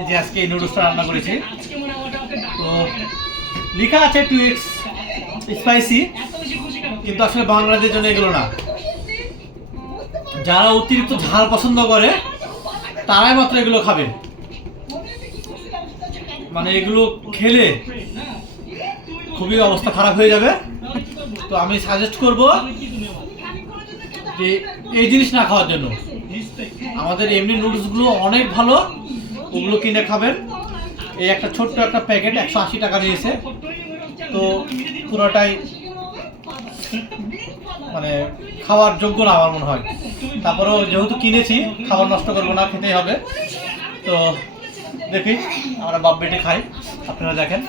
এই যে আজকে এই নুডলসটা রান্না করেছি। তো লেখা আছে 2x স্পাইসি, কিন্তু আসলে বাংলাদেশের জন্য এগুলো না। যারা অতিরিক্ত ঝাল পছন্দ করে তারাই মাত্র এগুলো খাবে। মানে এগুলো খেলে খুবই অবস্থা খারাপ হয়ে যাবে। তো আমি সাজেস্ট করব যে এই জিনিস না খাওয়ার জন্য। আমাদের এমনি নুডলসগুলো অনেক ভালো, ওগুলো কিনে খাবেন। এই একটা ছোট্ট একটা প্যাকেট 180 টাকা নিয়েছে। তো পুরোটাই মানে খাওয়ার যোগ্য না আমার মনে হয়। তারপরেও যেহেতু কিনেছি, খাবার নষ্ট করবো না, খেতেই হবে। তো দেখি আমরা বাপ বেটে খাই, আপনারা দেখেন।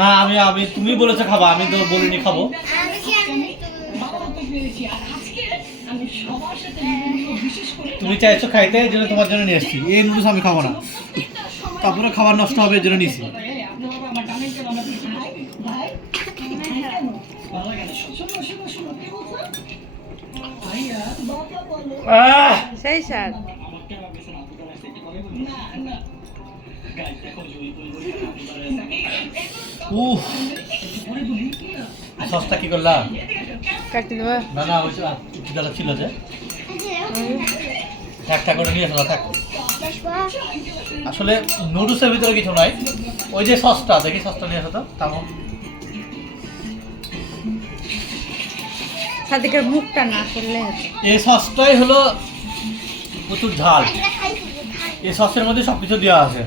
না আমি তুমি বলেছো খাবা, আমি তো বলিনি খাবো। তুমি চাইছো খাইতে, এই জন্য তোমার জন্য নিয়ে এসেছি। এই নুডলস আমি খাবো না, তারপরে খাবার নষ্ট হবে, এই জন্য নিয়েছি। সেই স্যার সসটা কি করলাম? কাটি দেবো না না, ওই যারা ছিল যে একটা করে নিয়ে আসা থাক। আসলে নুডলসের ভিতরে কিছু নাই, ওই যে সসটা, দেখি সসটা নিয়ে আসা তো। তেমন সাদিকের মুখটা না করলে এই সসটাই হলো প্রচুর ঝাল। এই সসের মধ্যে সবকিছু দেওয়া আছে,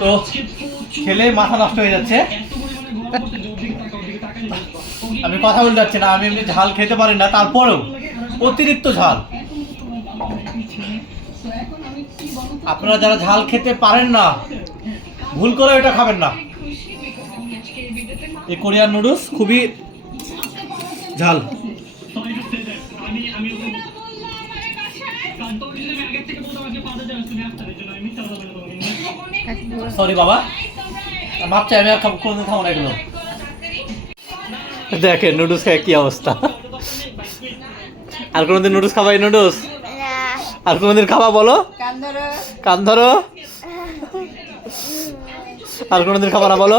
তো খেলে মাথা নষ্ট হয়ে যাচ্ছে। আমি কথা বলতে যাচ্ছি না, আমি এমনি ঝাল খেতে পারি না, তারপরেও অতিরিক্ত ঝাল। আপনারা যারা ঝাল খেতে পারেন না, ভুল করে এটা খাবেন না। এই কোরিয়ান নুডলস খুবই ঝাল। সরি বাবা, মাপ চাই, আমি আর কোনোদিন খাবো না এগুলো। দেখেন নুডলস খায় কি অবস্থা। আর কোনোদিন নুডলস খাবা? এই নুডলস আর কোনোদিন খাবা? বলো, কান ধরো। আর কোনোদিন খাবা না? বলো।